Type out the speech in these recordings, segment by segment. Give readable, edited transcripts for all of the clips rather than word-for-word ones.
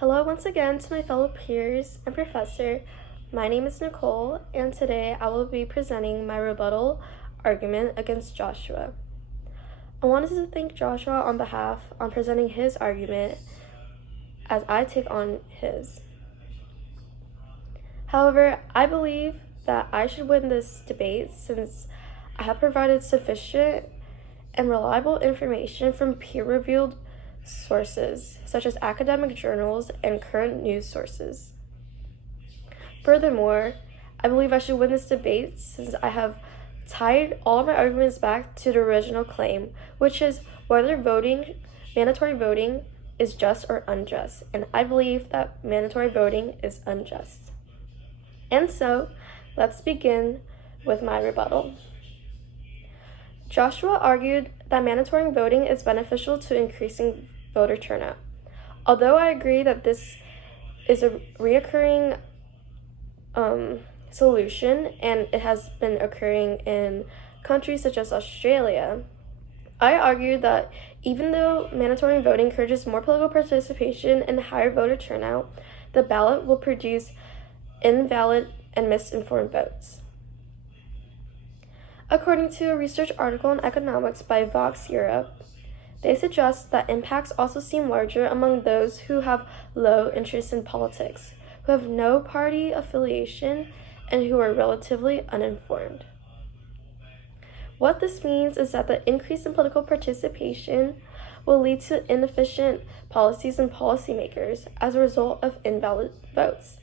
Hello once again to my fellow peers and professor. My name is Nicole, and today I will be presenting my rebuttal argument against Joshua. I wanted to thank Joshua on presenting his argument as I take on his. However, I believe that I should win this debate since I have provided sufficient and reliable information from peer-reviewed sources, such as academic journals and current news sources. Furthermore, I believe I should win this debate since I have tied all my arguments back to the original claim, which is whether mandatory voting is just or unjust, and I believe that mandatory voting is unjust. And so, let's begin with my rebuttal. Joshua argued that mandatory voting is beneficial to increasing voter turnout. Although I agree that this is a reoccurring solution and it has been occurring in countries such as Australia, I argued that even though mandatory voting encourages more political participation and higher voter turnout, the ballot will produce invalid and misinformed votes. According to a research article in economics by Vox Europe, they suggest that impacts also seem larger among those who have low interest in politics, who have no party affiliation, and who are relatively uninformed. What this means is that the increase in political participation will lead to inefficient policies and policymakers as a result of invalid votes.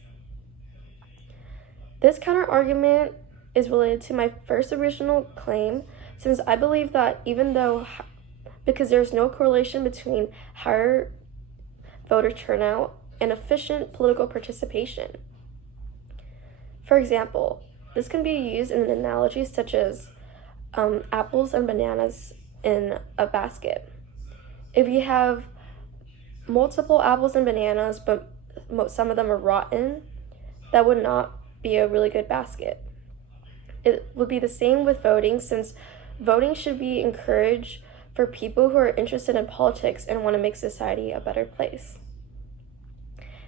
This counter-argument is related to my first original claim, since I believe that because there's no correlation between higher voter turnout and efficient political participation. For example, this can be used in an analogy such as apples and bananas in a basket. If you have multiple apples and bananas, but some of them are rotten, that would not be a really good basket. It would be the same with voting, since voting should be encouraged for people who are interested in politics and want to make society a better place.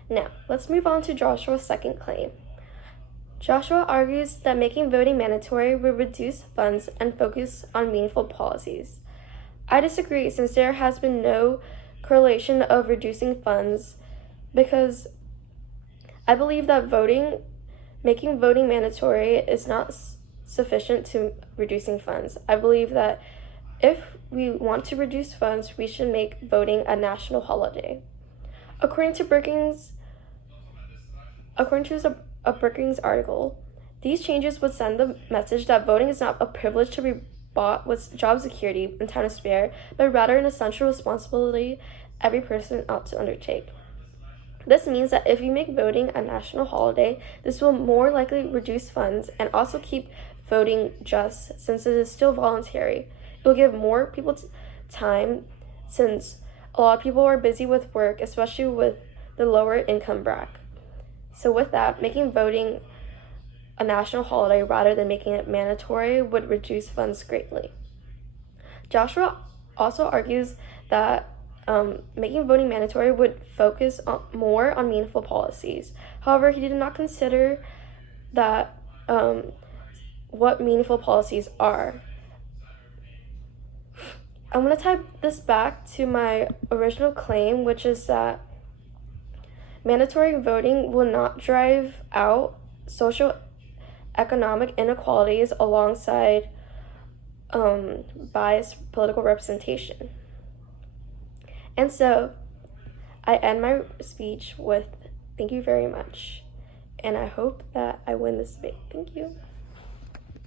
Now, let's move on to Joshua's second claim. Joshua argues that making voting mandatory would reduce funds and focus on meaningful policies. I disagree, since there has been no correlation of reducing funds, because I believe that making voting mandatory is not sufficient to reducing funds. I believe that if we want to reduce funds, we should make voting a national holiday. According to a Brookings article, these changes would send the message that voting is not a privilege to be bought with job security and time to spare, but rather an essential responsibility every person ought to undertake. This means that if you make voting a national holiday, this will more likely reduce funds and also keep voting just, since it is still voluntary. It will give more people time, since a lot of people are busy with work, especially with the lower income bracket. So with that, making voting a national holiday rather than making it mandatory would reduce funds greatly. Joshua also argues that making voting mandatory would focus more on meaningful policies. However, he did not consider that what meaningful policies are. I'm going to tie this back to my original claim, which is that mandatory voting will not drive out social economic inequalities alongside biased political representation. And so, I end my speech with thank you very much, and I hope that I win this debate. Thank you.